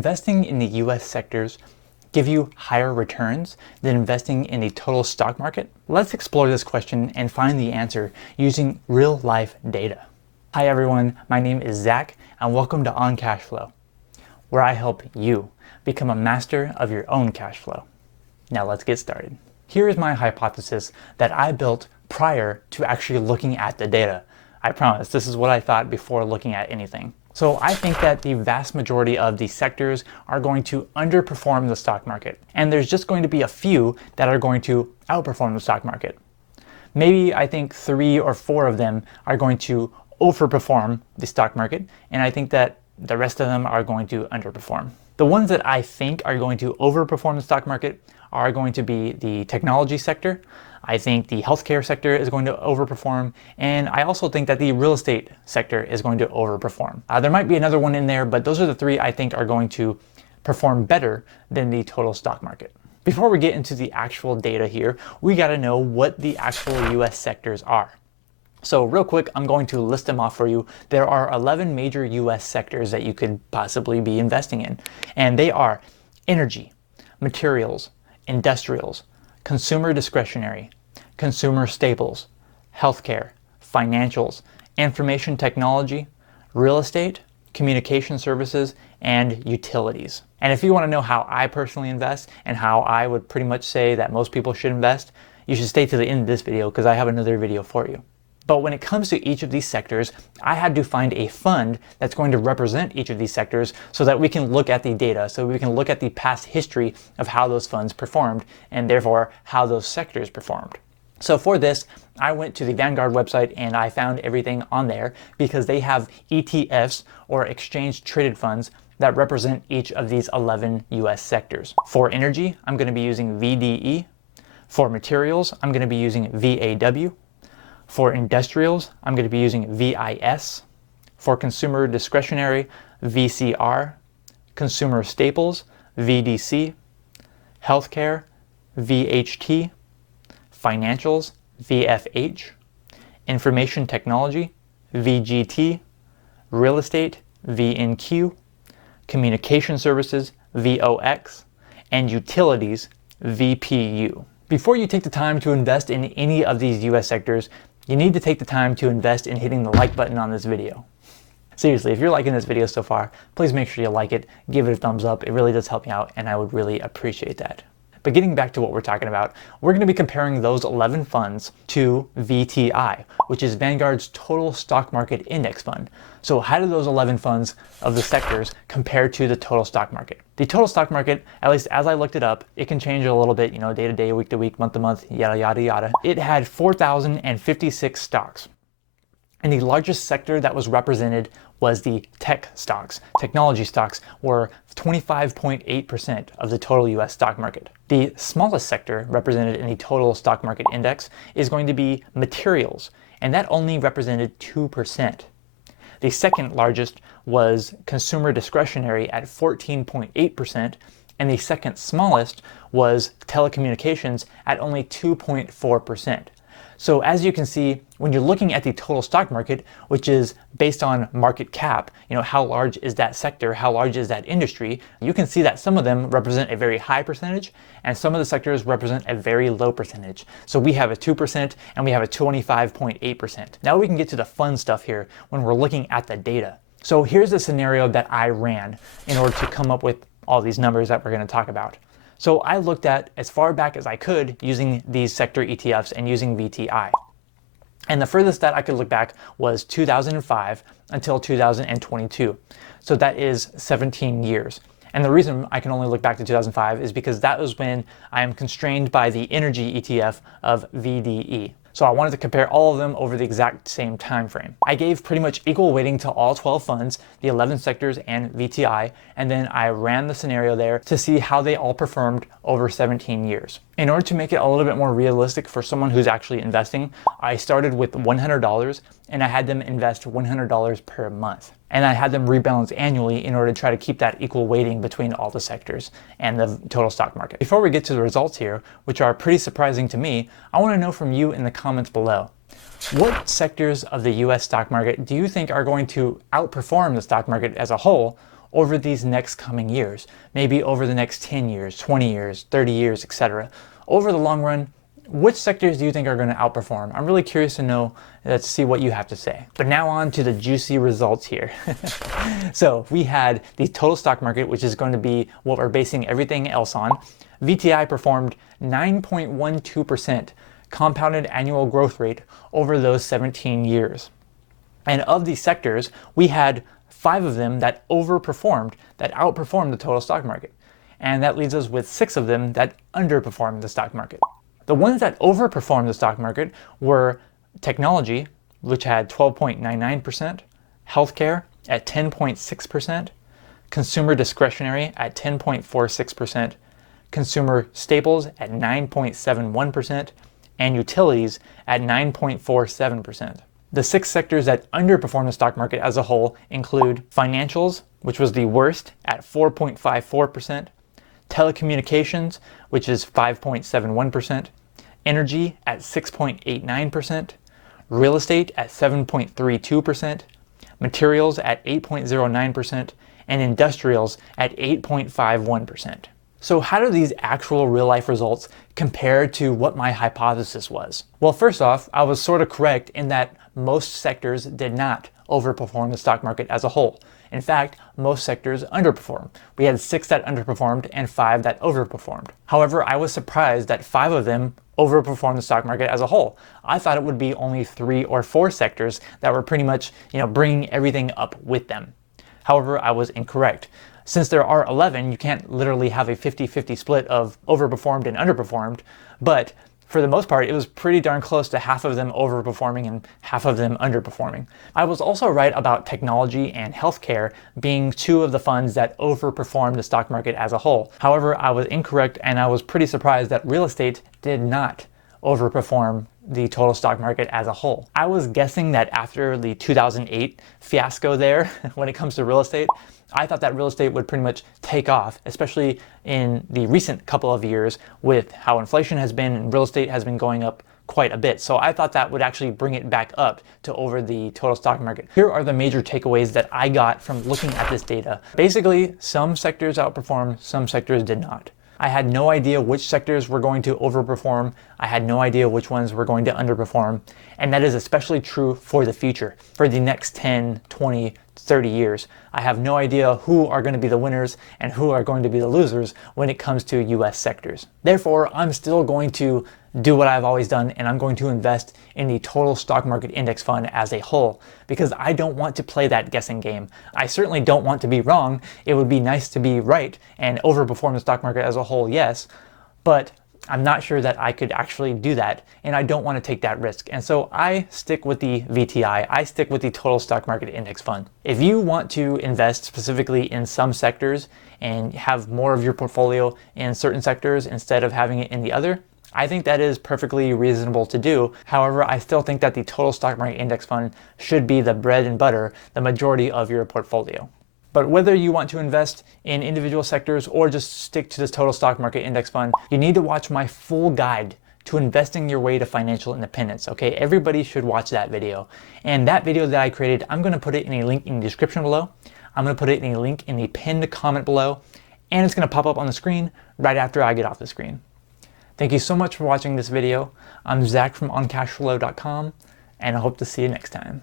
investing in the US sectors give you higher returns than investing in the total stock market? Let's explore this question and find the answer using real-life data. Hi everyone, my name is Zach and welcome to On Cash Flow, where I help you become a master of your own cash flow. Now let's get started. Here is my hypothesis that I built prior to actually looking at the data. I promise, this is what I thought before looking at anything. So I think that the vast majority of these sectors are going to underperform the stock market. And there's just going to be a few that are going to outperform the stock market. Maybe I think 3 or 4 of them are going to overperform the stock market. And I think that the rest of them are going to underperform. The ones that I think are going to overperform the stock market are going to be the technology sector. I think the healthcare sector is going to overperform, and I also think that the real estate sector is going to overperform. There might be another one in there, but those are the 3 I think are going to perform better than the total stock market. Before we get into the actual data here, we got to know what the actual US sectors are. So real quick, I'm going to list them off for you. There are 11 major US sectors that you could possibly be investing in, and they are energy, materials, industrials, consumer discretionary, consumer staples, healthcare, financials, information technology, real estate, communication services, and utilities. And if you want to know how I personally invest and how I would pretty much say that most people should invest, you should stay to the end of this video because I have another video for you. But when it comes to each of these sectors, I had to find a fund that's going to represent each of these sectors so that we can look at the data, so we can look at the past history of how those funds performed and therefore how those sectors performed. So for this, I went to the Vanguard website and I found everything on there because they have ETFs or exchange traded funds that represent each of these 11 US sectors. For energy, I'm going to be using VDE. For materials, I'm going to be using VAW. For industrials, I'm going to be using VIS. For consumer discretionary, VCR. Consumer staples, VDC. Healthcare, VHT. Financials, VFH. Information technology, VGT. Real estate, VNQ. Communication services, VOX. And utilities, VPU. Before you take the time to invest in any of these US sectors, you need to take the time to invest in hitting the like button on this video. Seriously, if you're liking this video so far, please make sure you like it, give it a thumbs up. It really does help me out and I would really appreciate that. But getting back to what we're talking about, we're going to be comparing those 11 funds to VTI, which is Vanguard's total stock market index fund. So how do those 11 funds of the sectors compare to the total stock market? The total stock market, at least as I looked it up, it can change a little bit, day to day, week to week, month to month, yada, yada, yada. It had 4,056 stocks. And the largest sector that was represented was the tech stocks. Technology stocks were 25.8% of the total US stock market. The smallest sector represented in the total stock market index is going to be materials, and that only represented 2%. The second largest was consumer discretionary at 14.8%, and the second smallest was telecommunications at only 2.4%. So as you can see, when you're looking at the total stock market, which is based on market cap, how large is that sector, how large is that industry, you can see that some of them represent a very high percentage and some of the sectors represent a very low percentage. So we have a 2% and we have a 25.8%. Now we can get to the fun stuff here when we're looking at the data. So here's the scenario that I ran in order to come up with all these numbers that we're going to talk about. So I looked at as far back as I could using these sector ETFs and using VTI. And the furthest that I could look back was 2005 until 2022. So that is 17 years. And the reason I can only look back to 2005 is because that was when I am constrained by the energy ETF of VDE. So I wanted to compare all of them over the exact same time frame. I gave pretty much equal weighting to all 12 funds, the 11 sectors and VTI, and then I ran the scenario there to see how they all performed over 17 years. In order to make it a little bit more realistic for someone who's actually investing, I started with $100 and I had them invest $100 per month. And I had them rebalance annually in order to try to keep that equal weighting between all the sectors and the total stock market. Before we get to the results here, which are pretty surprising to me, I want to know from you in the comments below. What sectors of the US stock market do you think are going to outperform the stock market as a whole, over these next coming years, maybe over the next 10 years, 20 years, 30 years, etc. Over the long run, which sectors do you think are going to outperform? I'm really curious to know. Let's see what you have to say. But now on to the juicy results here. So we had the total stock market, which is going to be what we're basing everything else on. VTI performed 9.12% compounded annual growth rate over those 17 years. And of these sectors, we had 5 of them that overperformed, that outperformed the total stock market. And that leaves us with 6 of them that underperformed the stock market. The ones that overperformed the stock market were technology, which had 12.99%, healthcare at 10.6%, consumer discretionary at 10.46%, consumer staples at 9.71%, and utilities at 9.47%. The 6 sectors that underperformed the stock market as a whole include financials, which was the worst at 4.54%, telecommunications, which is 5.71%, energy at 6.89%, real estate at 7.32%, materials at 8.09%, and industrials at 8.51%. So how do these actual real-life results compare to what my hypothesis was? Well, first off, I was sort of correct in that most sectors did not overperform the stock market as a whole. In fact, most sectors underperformed. We had 6 that underperformed and 5 that overperformed. However, I was surprised that 5 of them overperformed the stock market as a whole. I thought it would be only 3 or 4 sectors that were pretty much, bringing everything up with them. However, I was incorrect. Since there are 11, you can't literally have a 50-50 split of overperformed and underperformed, but for the most part, it was pretty darn close to half of them overperforming and half of them underperforming. I was also right about technology and healthcare being 2 of the funds that overperformed the stock market as a whole. However, I was incorrect, and I was pretty surprised that real estate did not overperform the total stock market as a whole. I was guessing that after the 2008 fiasco there, when it comes to real estate, I thought that real estate would pretty much take off, especially in the recent couple of years with how inflation has been and real estate has been going up quite a bit. So I thought that would actually bring it back up to over the total stock market. Here are the major takeaways that I got from looking at this data. Basically, some sectors outperformed, some sectors did not. I had no idea which sectors were going to overperform. I had no idea which ones were going to underperform. And that is especially true for the future, for the next 10, 20, 30 years. I have no idea who are going to be the winners and who are going to be the losers when it comes to US sectors. Therefore, I'm still going to do what I've always done, and I'm going to invest in the total stock market index fund as a whole, because I don't want to play that guessing game. I certainly don't want to be wrong. It would be nice to be right and overperform the stock market as a whole, yes, but I'm not sure that I could actually do that, and I don't want to take that risk. And so I stick with the VTI. I stick with the total stock market index fund. If you want to invest specifically in some sectors and have more of your portfolio in certain sectors instead of having it in the other, I think that is perfectly reasonable to do. However, I still think that the total stock market index fund should be the bread and butter, the majority of your portfolio. But whether you want to invest in individual sectors or just stick to this total stock market index fund, you need to watch my full guide to investing your way to financial independence. Okay, everybody should watch that video. And that video that I created, I'm going to put it in a link in the description below. I'm going to put it in a link in the pinned comment below, and it's going to pop up on the screen right after I get off the screen. Thank you so much for watching this video. I'm Zach from OnCashflow.com, and I hope to see you next time.